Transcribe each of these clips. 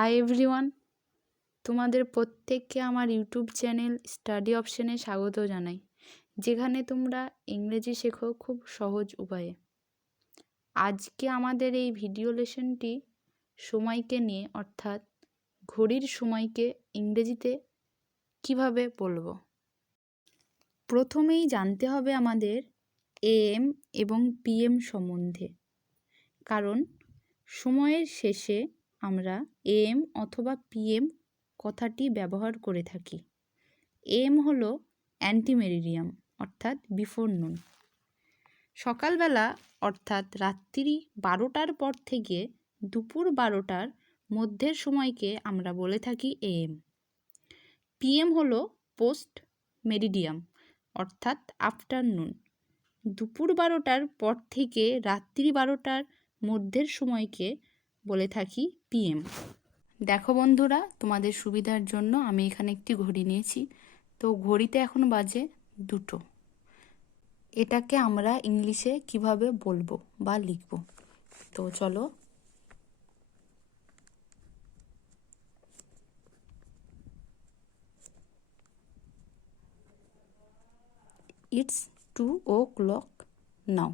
Hi everyone, তোমাদের প্রত্যেককে আমার ইউটিউব চ্যানেল স্টাডি অপশনে স্বাগত জানাই, যেখানে তোমরা ইংরেজি শেখো খুব সহজ উপায়ে। আজকে আমাদের এই ভিডিও লেসনটি সময়কে নিয়ে, অর্থাৎ ঘড়ির সময়কে ইংরেজিতে কিভাবে বলবো। প্রথমেই জানতে হবে আমাদের এএম এবং পিএম সম্বন্ধে, কারণ সময়ের শেষে আমরা এএম অথবা পিএম কথাটি ব্যবহার করে থাকি। এএম হলো অ্যান্টিমেরিডিয়াম, অর্থাৎ বিফোর নুন। সকালবেলা অর্থাৎ রাত্রি 12টার পর থেকে দুপুর 12টার মধ্যের সময়কে আমরা বলে থাকি এএম। পিএম হলো পোস্ট মেরিডিয়াম, অর্থাৎ আফটারনুন। দুপুর 12টার পর থেকে রাত্রি 12টার মধ্যের সময়কে বলে থাকি পিএম। দেখো বন্ধুরা, তোমাদের সুবিধার জন্য আমি এখানে একটি ঘড়ি নিয়েছি। তো ঘড়িতে এখন বাজে 2টো। এটাকে আমরা ইংলিশে কিভাবে বলবো বা লিখবো, তো চলো। ইটস 2 o'clock নাও।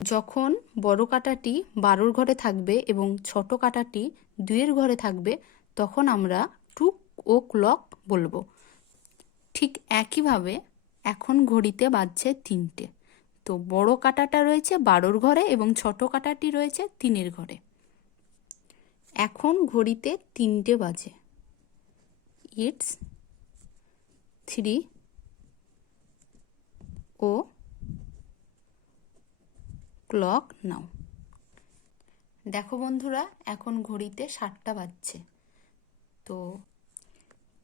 যখন বড় কাঁটাটি 12-র ঘরে থাকবে এবং ছোট কাঁটাটি 2-এর ঘরে থাকবে, তখন আমরা 2 o'clock বলবো। ঠিক একইভাবে এখন ঘড়িতে বাজছে 3টে। তো বড় কাঁটাটা রয়েছে 12-র ঘরে এবং ছোট কাঁটাটি রয়েছে 3-এর ঘরে। এখন ঘড়িতে 3টে বাজে। ইটস 3 o'clock নাও। দেখো বন্ধুরা, এখন ঘড়িতে 7টা বাজছে। তো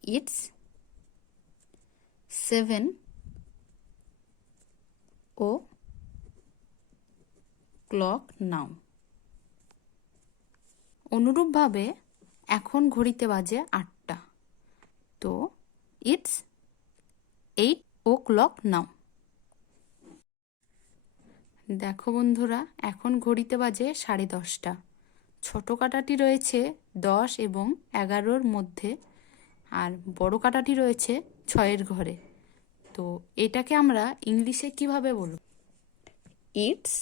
ইটস 7 o'clock নাও। অনুরূপভাবে এখন ঘড়িতে বাজে 8টা। তো ইটস 8 o'clock নাও। দেখো বন্ধুরা, এখন ঘড়িতে বাজে 10:30টা। ছোট কাঁটাটি রয়েছে 10 এবং 11-র মধ্যে, আর বড় কাঁটাটি রয়েছে 6-এর ঘরে। তো এটাকে আমরা ইংলিশে কিভাবে বলব? ইটস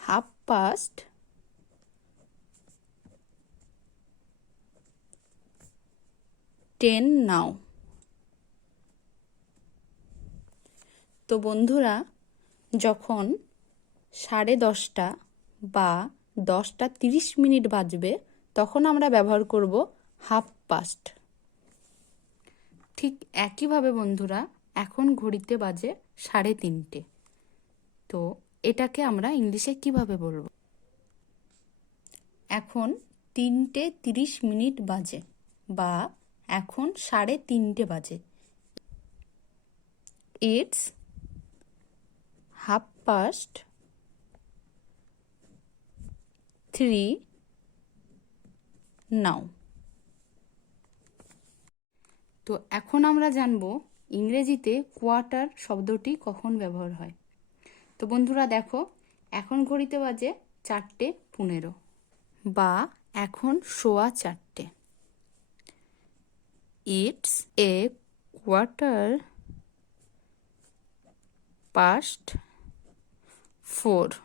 10:30 নাও। তো বন্ধুরা, যখন 10:30 বা 10:30 বাজবে, তখন আমরা ব্যবহার করব 1/2। ঠিক একইভাবে বন্ধুরা, এখন ঘড়িতে বাজে 3:30। তো এটাকে আমরা ইংলিশে কিভাবে বলবো? এখন 3:30 বাজে বা এখন 3:30 বাজে। ইটস 3:30 নাও। তো এখন আমরা জানবো ইংরেজিতে কোয়ার্টার শব্দটি কখন ব্যবহার হয়। তো বন্ধুরা দেখো, এখন ঘড়িতে বাজে 4:15 বা এখন 4:15। ইটস 4:15।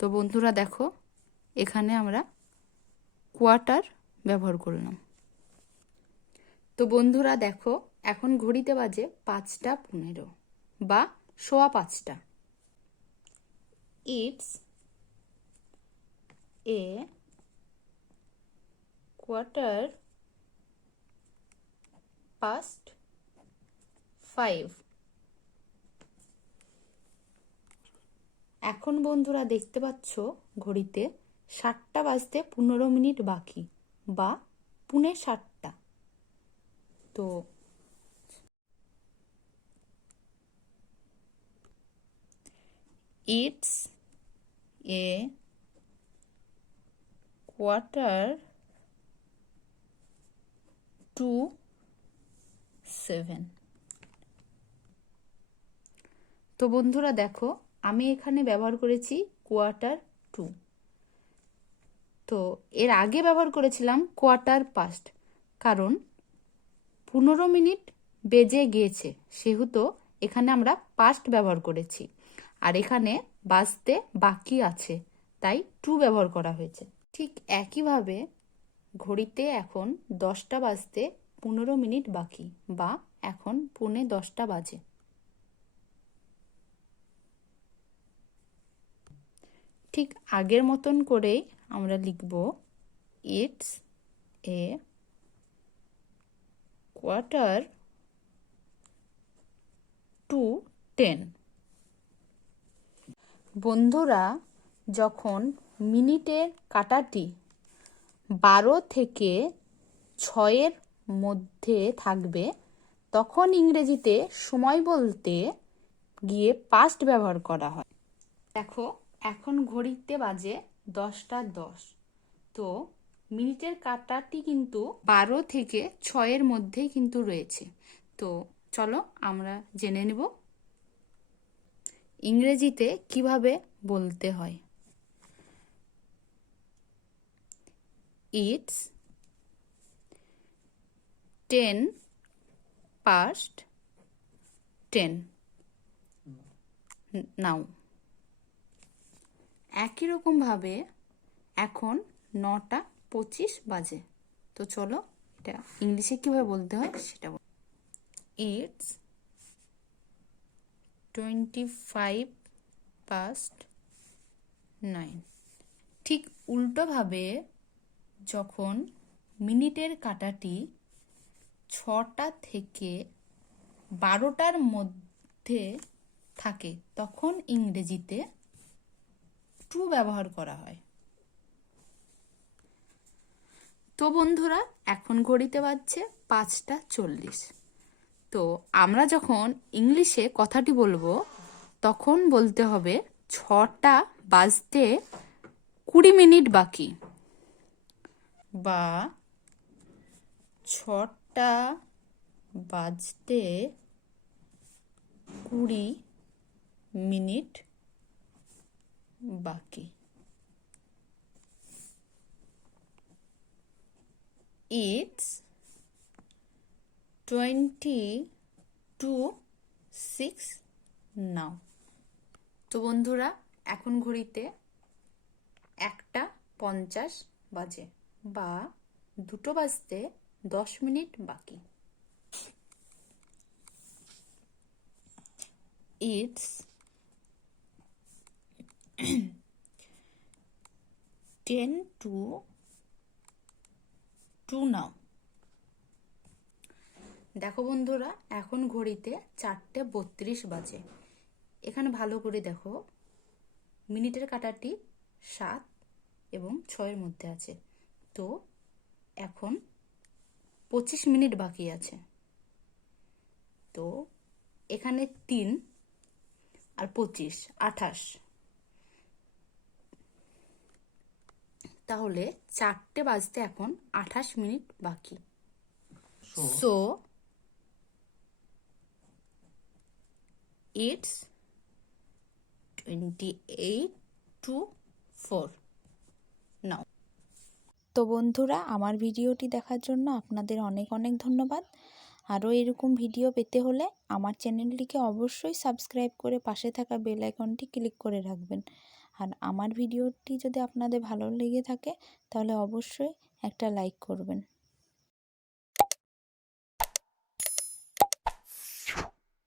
তো বন্ধুরা দেখো, এখানে আমরা কোয়ার্টার ব্যবহার করলাম। তো বন্ধুরা দেখো, এখন ঘড়িতে বাজে 5:15 বা 5:15। ইটস 5:15। এখন বন্ধুরা দেখতে পাচ্ছ ঘড়িতে 7টা বাজতে 15 বাকি বা 6:45। তো ইটস 7:45। তো বন্ধুরা দেখো, আমি এখানে ব্যবহার করেছি 1/4। তো এর আগে ব্যবহার করেছিলাম কোয়ার্টার পাস্ট, কারণ 15 মিনিট বেজে গিয়েছে, সেহেতু এখানে আমরা পাস্ট ব্যবহার করেছি। আর এখানে বাজতে বাকি আছে, তাই টু ব্যবহার করা হয়েছে। ঠিক একইভাবে ঘড়িতে এখন 10টা বাজতে 15 মিনিট বাকি, বা এখন 9:45 বাজে। ঠিক আগের মতন করেই আমরা লিখব ইটস এ কোয়ার্টার টু 10। বন্ধুরা, যখন মিনিটের কাঁটাটি 12 থেকে 6-এর মধ্যে থাকবে, তখন ইংরেজিতে সময় বলতে গিয়ে পাস্ট ব্যবহার করা হয়। দেখো, এখন ঘড়িতে বাজে 10:10। তো মিনিটের কাঁটাটি কিন্তু 12 থেকে 6-এর মধ্যেই কিন্তু রয়েছে। তো চলো আমরা জেনে নেব ইংরেজিতে কিভাবে বলতে হয়। ইটস 10 past 10 নাও। একই রকমভাবে এখন 9:25 বাজে। তো চলো এটা ইংলিশে কিভাবে বলতে হয় সেটা বল। It's 25 past 9। ঠিক উল্টোভাবে যখন মিনিটের কাঁটাটি 6টা থেকে 12টার মধ্যে থাকে, তখন ইংরেজিতে টু ব্যবহার করা হয়। তো বন্ধুরা, এখন ঘড়িতে বাজছে 5:40। তো আমরা যখন ইংলিশে কথাটি বলবো, তখন বলতে হবে 6টা বাজতে 20 মিনিট বাকি, বা 6টা বাজতে 20 মিনিট বাকি। ইটস 22:06 নাও। তো বন্ধুরা, এখন ঘড়িতে 1:50 বাজে, বা 2টো বাজতে 10 মিনিট বাকি। ইটস 10:02 নাও। দেখো বন্ধুরা, এখন ঘড়িতে 4:32 বাজে। এখানে ভালো করে দেখো, মিনিটের কাঁটাটি 7 এবং 6-এর মধ্যে আছে। তো এখন 25 মিনিট বাকি আছে। তো এখানে 3 আর 25 28, তাহলে 4টে বাজতে এখন 28 মিনিট বাকি। সো ইটস 28:04 নাও। তো বন্ধুরা, আমার ভিডিওটি দেখার জন্য আপনাদের অনেক অনেক ধন্যবাদ। আরও এরকম ভিডিও পেতে হলে আমার চ্যানেলটিকে অবশ্যই সাবস্ক্রাইব করে পাশে থাকা বেল আইকনটি ক্লিক করে রাখবেন। আর আমার ভিডিওটি যদি আপনাদের ভালো লেগে থাকে, তাহলে অবশ্যই একটা লাইক করবেন।